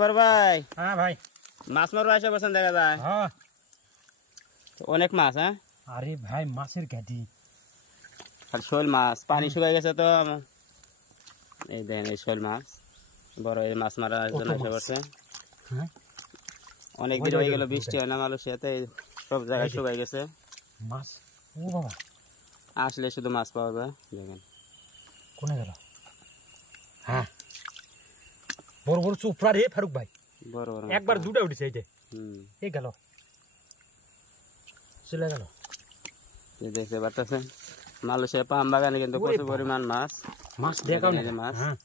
বড় ভাই। হ্যাঁ ভাই, মাছ মারবো এসে বসেন দেখা যায়। হ্যাঁ অনেক মাছ। হ্যাঁ আরে ভাই মাছের ঘাটি। আর শোল মাছ পানি শুকাই গেছে তো। এই দেন এই শোল মাছ বড় এই মাছ মারার জন্য এসে বসে। হ্যাঁ অনেক দিন হয়ে গেল, বৃষ্টি হয় না মালয়েশিয়াতে, সব জায়গায় শুকাই গেছে মাছ। ও বাবা, আসলে শুধু মাছ পাওয়া যায়। দেখেন কোনে গেল? হ্যাঁ বড় বড় চোপড়া রে ফারুক ভাই, বড় বড় একবার দুটা উঠেছে এই যে। এই গেল, চলে গেল। দেখতে পাচ্ছেন মালয়েশিয়া পাম বাগানে কিন্তু প্রচুর পরিমাণ মাছ। মাছ দেখাও না মাছ হ্যাঁ।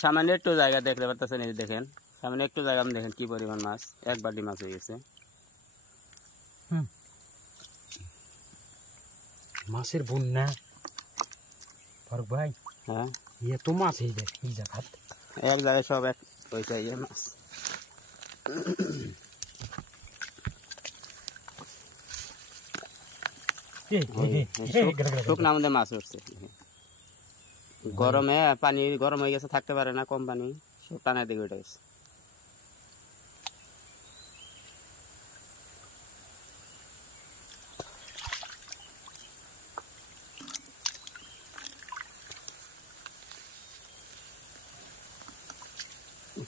সামান্য একটু জায়গা দেখতে পাচ্ছেন, এই দেখেন সামান্য একটু জায়গা দেখেন কি পরিমাণ মাছ, এক বাটি মাছ হয়ে গেছে। মাছের বন্যা ফারুক ভাই। হ্যাঁ ইয়ে তো মাছ এই যে এই জায়গা এক জায়গায় সব এক ওইটা ইয়ে মাছ। শুকনা আমাদের মাছ উঠছে। গরমে পানি গরম হয়ে গেছে, থাকতে পারে না, কম পানি টানের দিকে উঠে গেছে।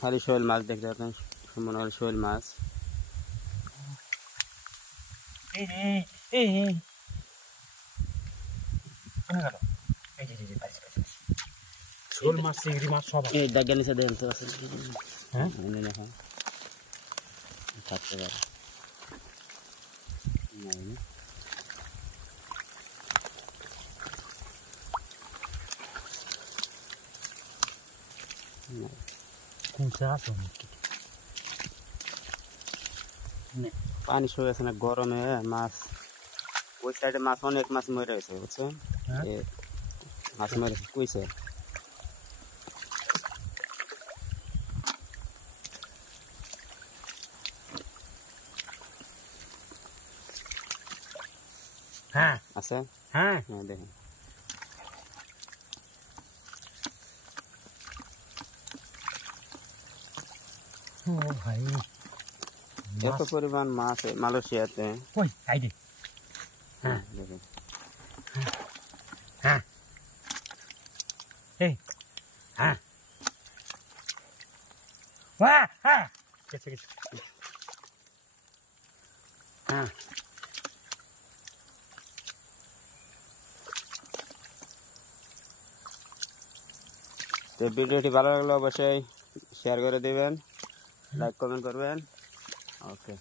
খালি শোল মাছ দেখতে পাচ্ছেন, মনে হয় শোল মাছ। শোল মাছ চিংড়ি মাছ সব এই দাগের নিচে দেখেন তো আছে। হ্যাঁ দেখো থাকতে পারে। পানি শুয়ে গেছে না গরমে, মাছ ওই সাইডে মাছ অনেক মাছ মরে গেছে বুঝছেন। মাছ মরে কইছে। হ্যাঁ আছে হ্যাঁ হ্যাঁ দেখেন ও ভাই এত পরিমাণ মাছ মালয়েশিয়াতে। ওই আইডি হ্যাঁ দেখেন হ্যাঁ এই হ্যাঁ বাহ হ্যাঁ গেছে গেছে হ্যাঁ। তো ভিডিওটি ভালো লাগলে অবশ্যই শেয়ার করে দিবেন, লাইক কমেন্ট করবেন। ওকে।